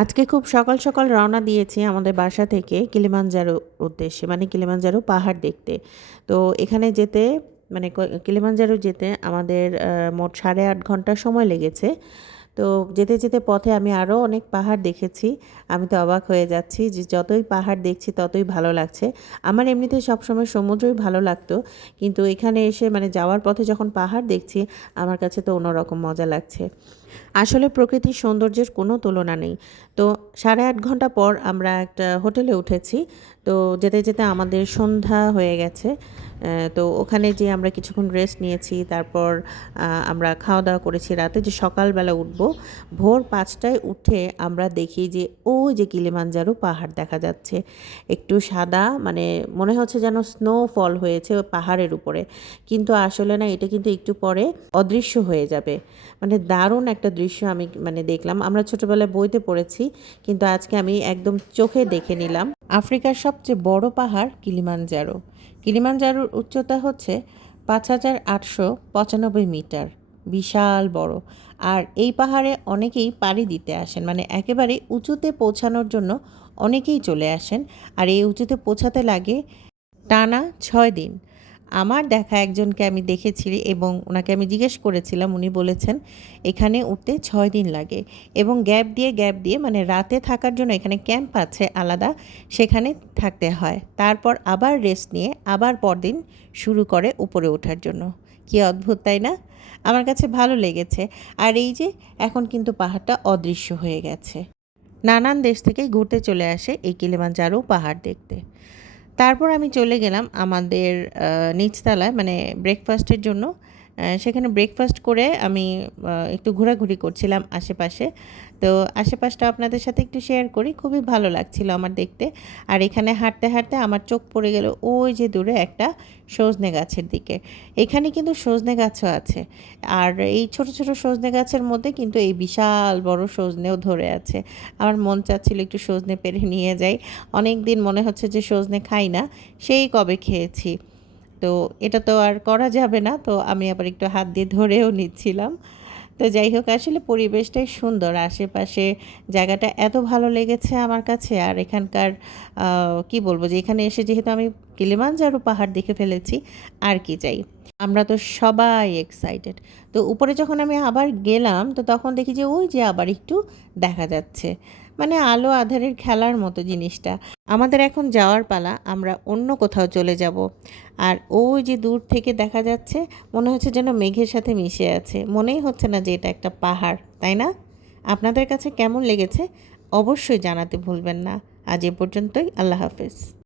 আজকে খুব সকাল সকাল রওনা দিয়েছি আমাদের বাসা থেকে কিলিমাঞ্জারো উদ্দেশ্যে মানে কিলিমাঞ্জারো পাহাড় দেখতে। তো এখানে যেতে মানে কিলিমাঞ্জারো যেতে আমাদের মোট সাড়ে আট ঘণ্টা সময় লেগেছে। তো যেতে যেতে পথে আমি আরও অনেক পাহাড় দেখেছি। আমি তো অবাক হয়ে যাচ্ছি যে যতই পাহাড় দেখছি ততই ভালো লাগছে। আমার এমনিতে সবসময় সমুদ্রই ভালো লাগতো। কিন্তু এখানে এসে মানে যাওয়ার পথে যখন পাহাড় দেখছি, আমার কাছে তো অন্যরকম মজা লাগছে। আসলে প্রকৃতির সৌন্দর্যের কোনো তুলনা নেই। তো সাড়ে আট ঘণ্টা পর আমরা একটা হোটেলে উঠেছি। তো যেতে যেতে আমাদের সন্ধ্যা হয়ে গেছে। তো ওখানে যে আমরা কিছুক্ষণ রেস্ট নিয়েছি, তারপর আমরা খাওয়া দাওয়া করেছি রাতে। যে সকালবেলা উঠবো, ভোর পাঁচটায় উঠে আমরা দেখি যে ওই যে কিলিমানজারো পাহাড় দেখা যাচ্ছে। একটু সাদা মানে মনে হচ্ছে যেন স্নোফল হয়েছে পাহাড়ের উপরে। কিন্তু আসলে না, এটা কিন্তু একটু পরে অদৃশ্য হয়ে যাবে। মানে দারুণ একটা দৃশ্য আমি মানে দেখলাম। আমরা ছোটোবেলায় বইতে পড়েছি, কিন্তু আজকে আমি একদম চোখে দেখে নিলাম। আফ্রিকার সবচেয়ে বড় পাহাড় কিলিমানজারো। কিলিমানজারোর উচ্চতা হচ্ছে পাঁচ হাজার আটশো পঁচানব্বই মিটার। বিশাল বড়। আর এই পাহাড়ে অনেকেই পাড়ি দিতে আসেন। মানে একেবারে উঁচুতে পৌঁছানোর জন্য অনেকেই চলে আসেন। আর এই উঁচুতে পৌঁছাতে লাগে টানা ছয় দিন। আমার দেখা একজনকে আমি দেখেছি এবং ওনাকে আমি জিজ্ঞেস করেছিলাম, উনি বলেছেন, এখানে উঠতে ছয় দিন লাগে। এবং গ্যাপ দিয়ে গ্যাপ দিয়ে মানে রাতে থাকার জন্য এখানে ক্যাম্প আছে আলাদা, সেখানে থাকতে হয়। তারপর আবার রেস্ট নিয়ে আবার পরদিন শুরু করে উপরে ওঠার জন্য। কি অদ্ভুত, তাই না? আমার কাছে ভালো লেগেছে। আর এই যে, এখন কিন্তু পাহাড়টা অদৃশ্য হয়ে গেছে। নানান দেশ থেকে ঘুরতে চলে আসে এই কিলিমানজারো পাহাড় দেখতে। তারপর আমি চলে গেলাম আমাদের নিচতলায় মানে ব্রেকফাস্টের জন্য। সেখানে ব্রেকফাস্ট করে আমি একটু ঘোরাঘুরি করছিলাম আশেপাশে। তো আশেপাশটা আপনাদের সাথে একটু শেয়ার করি, খুবই ভালো লাগছিল আমার দেখতে। আর এখানে হাঁটতে হাঁটতে আমার চোখ পড়ে গেল ওই যে দূরে একটা সজনে গাছের দিকে। এখানে কিন্তু সজনে গাছও আছে। আর এই ছোট ছোট সজনে গাছের মধ্যে কিন্তু এই বিশাল বড় সজনেও ধরে আছে। আমার মন চাচ্ছিল একটু সজনে পেরে নিয়ে যাই। অনেক দিন মনে হচ্ছে যে সজনে খাই না, সেই কবে খেয়েছি। তো এটা তো আর করা যাবে না। তো আমি আবার একটু হাত দিয়ে ধরেও নিচ্ছিলাম। তো যাই হোক, আসলে পরিবেশটাই সুন্দর। আশেপাশে জায়গাটা এত ভালো লেগেছে আমার কাছে। আর এখানকার কি বলব যে এখানে এসে যেহেতু আমি কিলিমানজারো পাহাড় দেখে ফেলেছি, আর কি চাই? আমরা তো সবাই এক্সাইটেড তো উপরে যখন আমি আবার গেলাম, তো তখন দেখি যে ওই যে আবার একটু দেখা যাচ্ছে। মানে আলো আধারের খেলার মতো জিনিসটা। আমাদের এখন যাওয়ার পালা, আমরা অন্য কোথাও চলে যাব। আর ওই যে দূর থেকে দেখা যাচ্ছে, মনে হচ্ছে যেন মেঘের সাথে মিশে আছে। মনেই হচ্ছে না যে এটা একটা পাহাড়, তাই না? আপনাদের কাছে কেমন লেগেছে, অবশ্যই জানাতে ভুলবেন না। আজ এ পর্যন্তই, আল্লাহ হাফেজ।